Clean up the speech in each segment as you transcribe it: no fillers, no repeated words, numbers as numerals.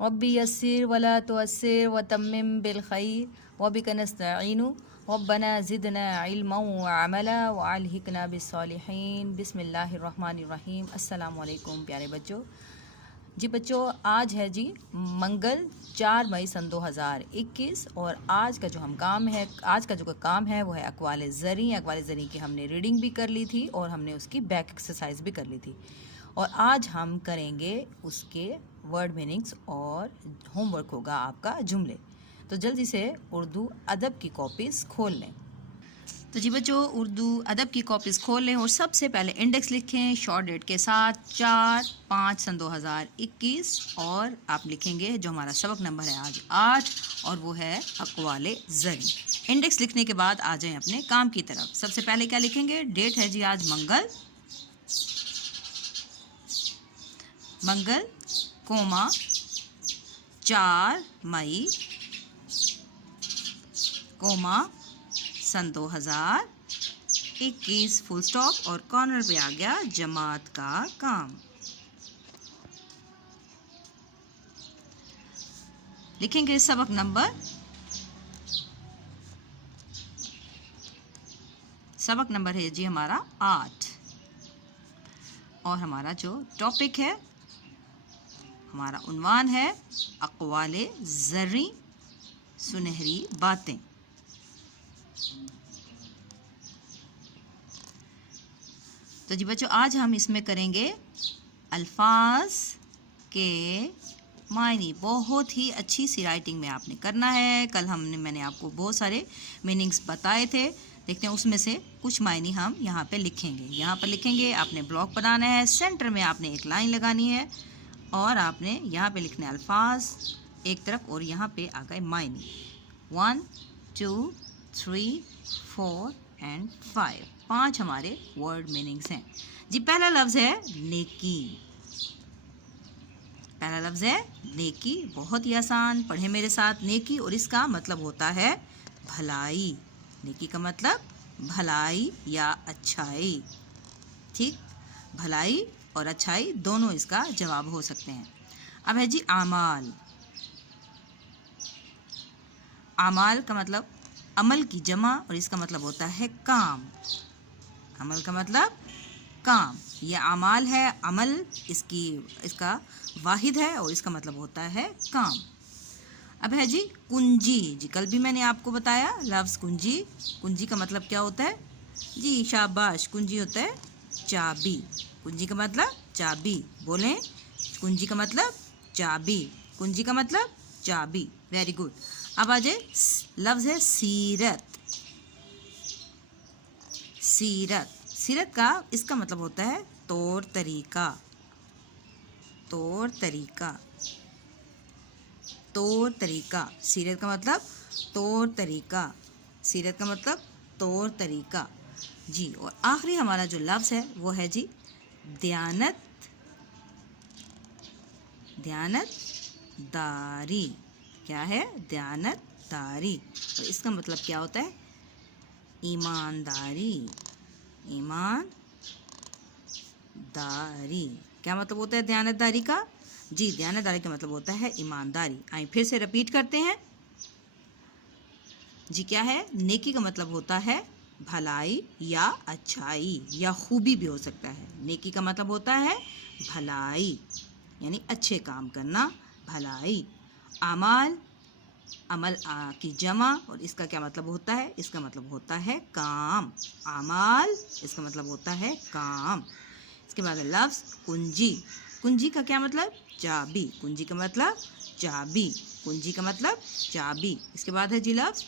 रब्बी यस्सिर वला तुअस्सिर वतम्मिम बिल खैर वबिका नस्तईनु रब्बना ज़िदना इल्मन व अमला व अलहिकना बिस्सॉलिहीन। बिस्मिल्लाहिर्रहमानिर्रहीम। अस्सलामु अलैकुम प्यारे बच्चों। जी बच्चों, आज है जी मंगल 4 मई सन 2021 और आज का जो काम है वो है अक़वाले ज़री की हमने रीडिंग भी कर ली थी और हमने उसकी बैक एक्सरसाइज भी कर ली थी। और आज हम करेंगे उसके वर्ड मीनिंग्स और होमवर्क होगा आपका जुमले। तो जल्दी से उर्दू अदब की कॉपीज़ खोल लें। तो जी बच्चों, उर्दू अदब की कॉपीज़ खोल लें और सबसे पहले इंडेक्स लिखें शॉर्ट डेट के साथ 4/5 सन 2021 और आप लिखेंगे जो हमारा सबक नंबर है आज 8 और वो है अक़वाले ज़री। इंडेक्स लिखने के बाद आ जाएं अपने काम की तरफ। सबसे पहले क्या लिखेंगे? डेट है जी आज मंगल कोमा 4 मई कोमा सन 2021 फुल स्टॉप और कॉर्नर पे आ गया जमात का काम। लिखेंगे सबक नंबर है जी हमारा 8 और हमारा जो टॉपिक है, हमारा उन्वान है अक़वाले ज़री, सुनहरी बातें। तो जी बच्चों, आज हम इसमें करेंगे अल्फाज के मायने। बहुत ही अच्छी सी राइटिंग में आपने करना है। कल मैंने आपको बहुत सारे मीनिंग्स बताए थे। देखते हैं उसमें से कुछ मायने हम यहाँ पे लिखेंगे। यहाँ पर लिखेंगे, आपने ब्लॉक बनाना है, सेंटर में आपने एक लाइन लगानी है और आपने यहाँ पे लिखने अल्फाज एक तरफ और यहाँ पे आ गए मायने 1 2 3 4 एंड 5 हमारे वर्ड मीनिंग्स हैं जी। पहला लफ्ज़ है नेकी। बहुत ही आसान, पढ़े मेरे साथ। नेकी और इसका मतलब होता है भलाई। नेकी का मतलब भलाई या अच्छाई। ठीक, भलाई और अच्छाई दोनों इसका जवाब हो सकते हैं। अब है जी आमाल। आमाल का मतलब अमल की जमा और इसका मतलब होता है काम। अमल का मतलब काम। यह आमाल है, अमल इसका वाहिद है और इसका मतलब होता है काम। अब है जी कुंजी। जी कल भी मैंने आपको बताया लफ्ज़ कुंजी। कुंजी का मतलब क्या होता है? जी शाबाश, कुंजी होता है चाबी। कुंजी का मतलब चाबी। बोलें, कुंजी का मतलब चाबी। कुंजी का मतलब चाबी। Very good. अब आ जाए लफ्ज़ है सीरत। सीरत का इसका मतलब होता है तौर तरीका। सीरत का मतलब तौर तरीका। जी, और आखिरी हमारा जो लफ्ज़ है वो है जी दयानतदारी। क्या है? दयानतदारी। और इसका मतलब क्या होता है? ईमानदारी। क्या मतलब होता है दयानतदारी का? जी, दयानतदारी का मतलब होता है ईमानदारी। आइए फिर से रिपीट करते हैं जी। क्या है? नेकी का मतलब होता है भलाई या अच्छाई या खूबी भी हो सकता है। नेकी का मतलब होता है भलाई यानी अच्छे काम करना, भलाई। अमल की जमा और इसका क्या मतलब होता है? इसका मतलब होता है काम। अमाल इसका मतलब होता है काम। इसके बाद लफ्ज़ कुंजी। कुंजी का क्या मतलब? चाबी। कुंजी का मतलब चाबी। इसके बाद है जी लफ्ज़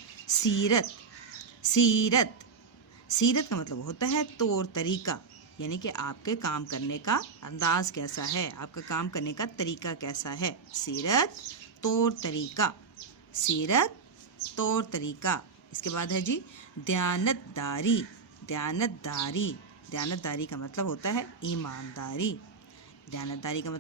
सीरत का मतलब होता है तौर तरीका, यानी कि आपके काम करने का अंदाज़ कैसा है, आपका काम करने का तरीका कैसा है। सीरत तौर तरीका। इसके बाद है जी दयानतदारी। दयानतदारी का मतलब होता है ईमानदारी। दयानतदारी का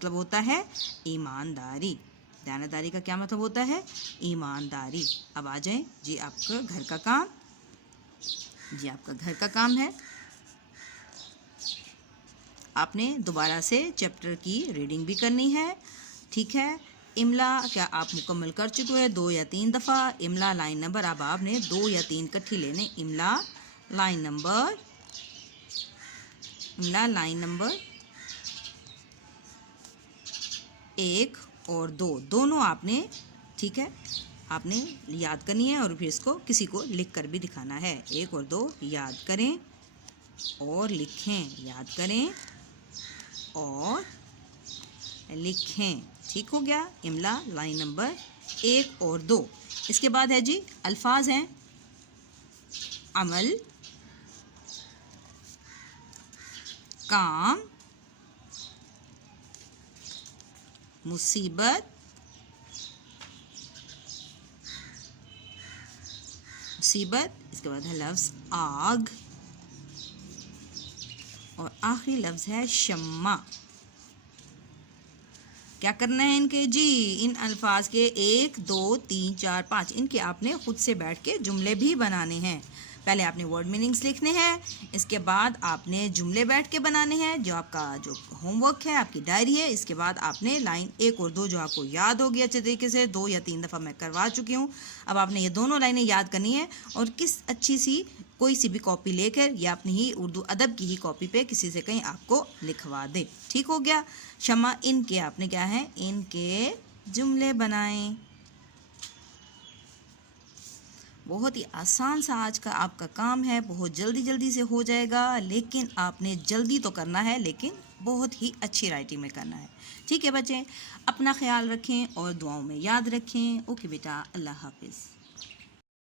क्या मतलब होता है? ईमानदारी। अब आ जाएं जी आपका घर का काम। जी आपका घर का काम है, आपने दोबारा से चैप्टर की रीडिंग भी करनी है। ठीक है, इमला क्या आप मुकम्मल कर चुके हैं 2 या 3 दफ़ा। इमला लाइन नंबर अब आपने 2 या 3 इकट्ठी लेने। इमला लाइन नंबर 1 और 2 दोनों आपने, ठीक है, आपने याद करनी है और फिर इसको किसी को लिख कर भी दिखाना है। 1 और 2 याद करें और लिखें, याद करें और लिखें। ठीक हो गया। इमला लाइन नंबर 1 और 2। इसके बाद है जी अल्फाज हैं अमल, काम, मुसीबत, इसके बाद है लफ्ज़ आग और आखिरी लफ्ज़ है शम्मा। क्या करना है इनके जी, इन अल्फाज के 1 2 3 4 5 इनके आपने खुद से बैठ के जुमले भी बनाने हैं। पहले आपने वर्ड मीनिंग्स लिखने हैं, इसके बाद आपने जुमले बैठ के बनाने हैं, जो आपका जो होमवर्क है, आपकी डायरी है। इसके बाद आपने लाइन 1 और 2 जो आपको याद होगी अच्छे तरीके से, 2 या 3 दफ़ा मैं करवा चुकी हूँ। अब आपने ये दोनों लाइनें याद करनी है और किस अच्छी सी कोई सी भी कॉपी लेकर या अपनी ही उर्दू अदब की ही कॉपी पे किसी से कहीं आपको लिखवा दे। ठीक हो गया। शमा इनके आपने क्या है, इनके जुमले बनाएं। बहुत ही आसान सा आज का आपका काम है, बहुत जल्दी से हो जाएगा, लेकिन आपने जल्दी तो करना है, लेकिन बहुत ही अच्छी राइटिंग में करना है। ठीक है बच्चे, अपना ख्याल रखें और दुआओं में याद रखें। ओके बेटा, अल्लाह हाफिज़।